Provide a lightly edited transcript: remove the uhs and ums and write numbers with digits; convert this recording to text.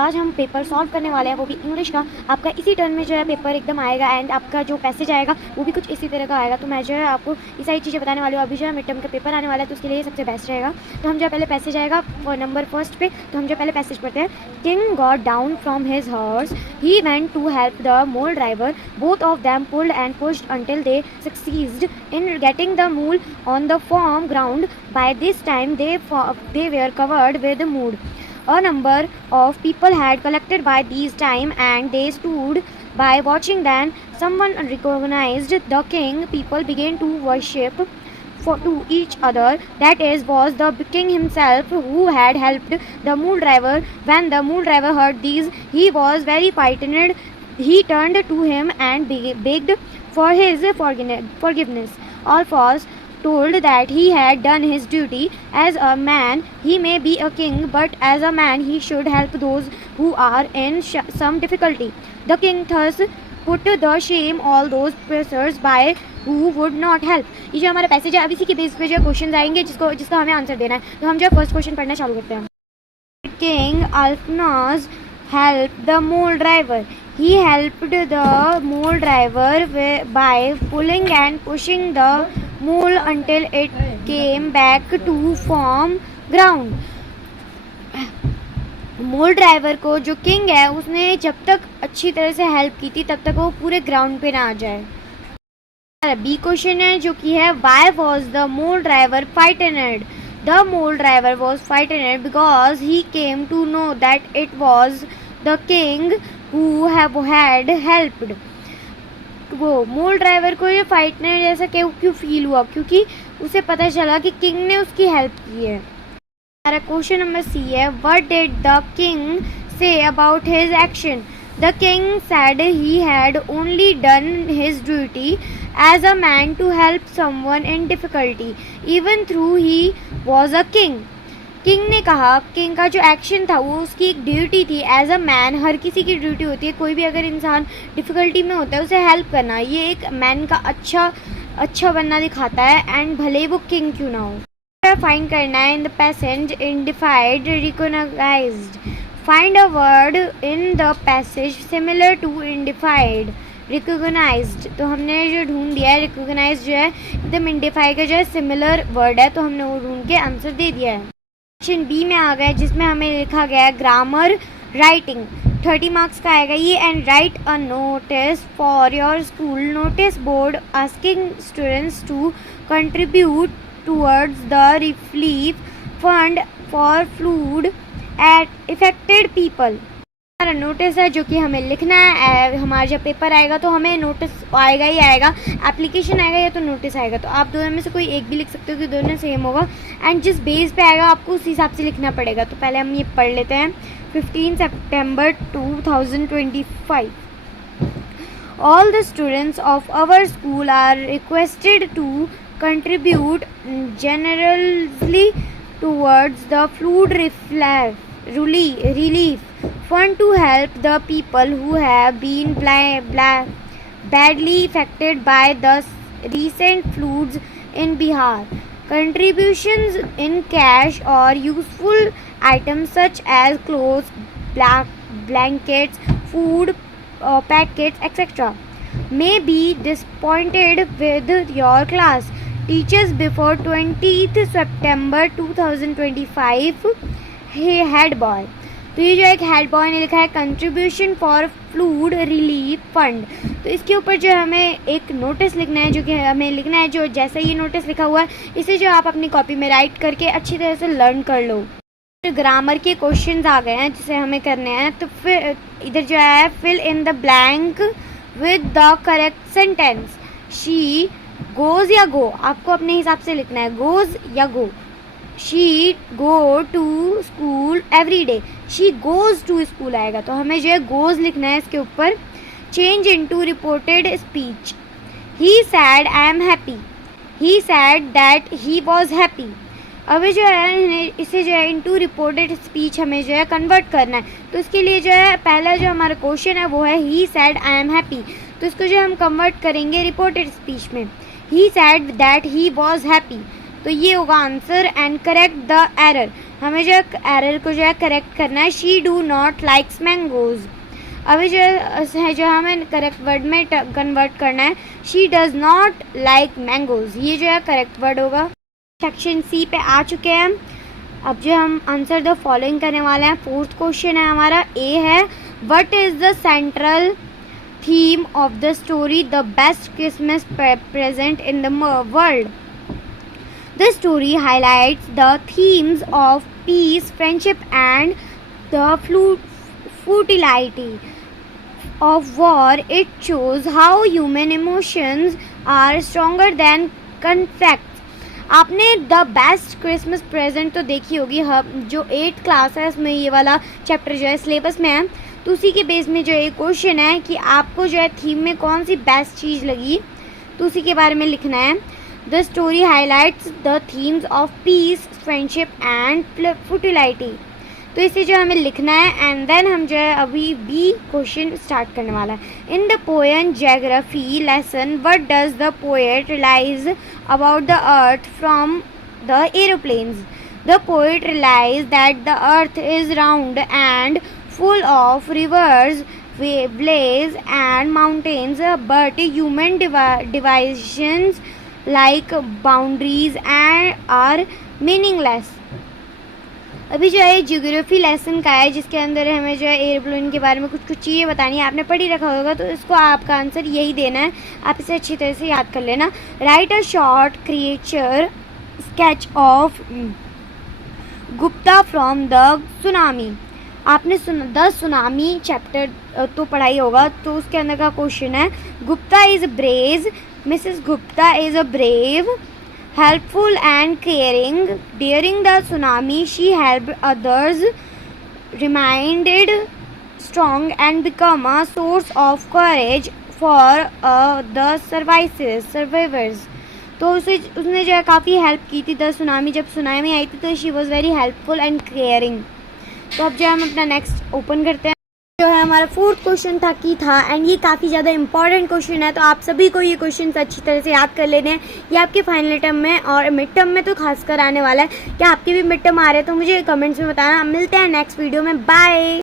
आज हम paper solve करने वाले हैं, वो भी इंग्लिश का। आपका इसी टर्न में जो है पेपर एकदम आएगा एंड आपका जो पैसेज आएगा वो भी कुछ इसी तरह का आएगा। तो मैं जो है आपको ये सारी चीज़ें बताने वाली हूँ। अभी जो है मिड टर्म का पेपर आने वाला है तो उसके लिए सबसे बेस्ट रहेगा। तो हम जो है पहले पैसेज आएगा नंबर फर्स्ट पे, तो हम जो पहले पैसेज पढ़ते हैं। King got down from his horse, he went to help the mule driver. Both of them pulled and pushed until they succeeded in getting the mule on the firm ground. By this time they were covered with mud. A number of people had collected by this time and they stood by watching. Then someone recognized the king. People began to worship to each other. That was the king himself who had helped the mule driver. When the mule driver heard these, he was very frightened. He turned to him and begged for his forgiveness. All was told that he had done his duty. As a man, he may be a king, but as a man, he should help those who are in some difficulty. The king thus put the shame all those passers by who would not help. ये जो हमारा passage है, अब इसी के base पे जो question आएंगे जिसका हमें आंसर देना है। तो हम जो फर्स्ट क्वेश्चन पढ़ना चालू करते हैं। King Alphonse helped the mule driver. He helped the mule driver by pulling and pushing the mule until it came back to firm ground. मूल ड्राइवर को जो किंग है उसने जब तक अच्छी तरह से हेल्प की थी तब तक वो पूरे ग्राउंड पे ना आ जाए। बी क्वेश्चन है जो कि है व्हाई वाज द मूल driver frightened? The mule driver was frightened because he came to know that it was the king who had helped. वो मूल ड्राइवर को ये फ्राइटनेड जैसा क्यों फील हुआ? क्योंकि उसे पता चला कि किंग ने उसकी हेल्प की है। हमारा क्वेश्चन नंबर सी है what did the king say about his action? The king said he had only done his duty as a man to help someone in difficulty, even though he was a king. King ने कहा, king का जो action था वो उसकी एक duty थी। As a man हर किसी की ड्यूटी होती है, कोई भी अगर इंसान डिफ़िकल्टी में होता है उसे हेल्प करना, ये एक मैन का अच्छा बनना दिखाता है एंड भले ही वो किंग क्यों ना हो। फाइंड करना है in the passage identified recognised. Find a word in the passage similar to identified. Recognized तो हमने जो ढूंढ दिया है, recognized जो है एकदम identify का जो है similar word है, तो हमने वो ढूंढ के आंसर दे दिया है। सेक्शन बी में आ गया जिसमें हमें लिखा गया है ग्रामर राइटिंग। 30 मार्क्स का आएगा ये। And write a notice for your school notice board asking students to contribute towards the relief fund for flood at affected people. हमारा नोटिस है जो कि हमें लिखना है। हमारा जब पेपर आएगा तो हमें नोटिस आएगा ही आएगा, एप्लीकेशन आएगा या तो नोटिस आएगा, तो आप दोनों में से कोई एक भी लिख सकते हो कि दोनों सेम होगा। एंड जिस बेस पे आएगा आपको उस हिसाब से लिखना पड़ेगा। तो पहले हम ये पढ़ लेते हैं। 15 September 2025 All the students of our school are requested to contribute generously towards the flood relief fund to help the people who have been badly affected by the recent floods in Bihar. Contributions in cash or useful items such as clothes, blankets, food packets, etc. may be disappointed with your class teachers before 20th September 2025. Head boy, तो ये जो एक head boy ने लिखा है contribution for fluid relief fund, तो इसके ऊपर जो हमें एक नोटिस लिखना है जो कि हमें लिखना है जो जैसा ये नोटिस लिखा हुआ है इसे जो आप अपनी कॉपी में राइट करके अच्छी तरह से लर्न कर लो। ग्रामर के क्वेश्चंस आ गए हैं जिसे हमें करने हैं। तो फिर इधर जो है fill in the blank with the correct sentence. She goes या गो, आपको अपने हिसाब से लिखना है गोज या go. She go to school every day, she goes to school आएगा तो हमें जो है गोज लिखना है इसके ऊपर। Change into reported speech. He said I am happy, he said that he was happy. अभी जो है इसे जो है इनटू रिपोर्टेड स्पीच हमें जो है कन्वर्ट करना है। तो इसके लिए जो है पहला जो हमारा क्वेश्चन है वो है he said I am happy, तो इसको जो हम कन्वर्ट करेंगे रिपोर्टेड स्पीच में। He said that he was happy, तो ये होगा answer and correct the error. हमें जो एरर को जो है करेक्ट करना है। She do not likes mangoes. अभी जो है जो हमें करेक्ट वर्ड में कन्वर्ट करना है, she does not like mangoes, ये जो है करेक्ट वर्ड होगा। सेक्शन सी पे आ चुके हैं। अब जो हम आंसर द फॉलोइंग करने वाले हैं। फोर्थ क्वेश्चन है हमारा, ए है, what is the central theme of the story the best Christmas present in the world. The story highlights the themes of peace, friendship and the futility of war. It shows how human emotions are stronger than conflicts. आपने the best Christmas present तो देखी होगी, जो 8th class है उसमें ये वाला chapter जो है सिलेबस में है, तो उसी के बेस में जो एक क्वेश्चन है कि आपको जो है थीम में कौन सी बेस्ट चीज़ लगी, तो उसी के बारे में लिखना है। The story highlights the themes of peace, friendship and futility, तो इसे जो हमें लिखना है। एंड देन हम जो है अभी बी क्वेश्चन स्टार्ट करने वाला है। In the poem geography lesson, what does the poet realise about the earth from the aeroplanes. The poet realise that the earth is round and full of rivers, valleys and mountains, but human divisions like boundaries and are meaningless. अभी जो है geography lesson का है, जिसके अंदर हमें जो है एयरप्लेन के बारे में कुछ चीज़ें बतानी है। आपने पढ़ी रखा होगा, तो इसको आपका आंसर यही देना है। आप इसे अच्छी तरह से याद कर लेना। Right a short creature sketch of Gupta from the tsunami. आपने द सुनामी चैप्टर तो पढ़ाई होगा, तो उसके अंदर का क्वेश्चन है, Gupta is brave, Mrs Gupta is a brave, helpful and caring. During the tsunami, she helped others, remained strong and become a source of courage for the survivors. तो उसने जो है काफ़ी हेल्प की थी द सुनामी, जब सुनामी आई थी तो she was very helpful and caring. तो अब जो हम अपना नेक्स्ट ओपन करते हैं। जो है हमारा फोर्थ क्वेश्चन था एंड ये काफ़ी ज़्यादा इंपॉर्टेंट क्वेश्चन है, तो आप सभी को ये क्वेश्चन अच्छी तरह से याद कर लेने हैं। ये आपके फाइनल टर्म में और मिड टर्म में तो खासकर आने वाला है। क्या आपके भी मिड टर्म आ रहे हैं, तो मुझे कमेंट्स में बताना। मिलते हैं नेक्स्ट वीडियो में, बाय।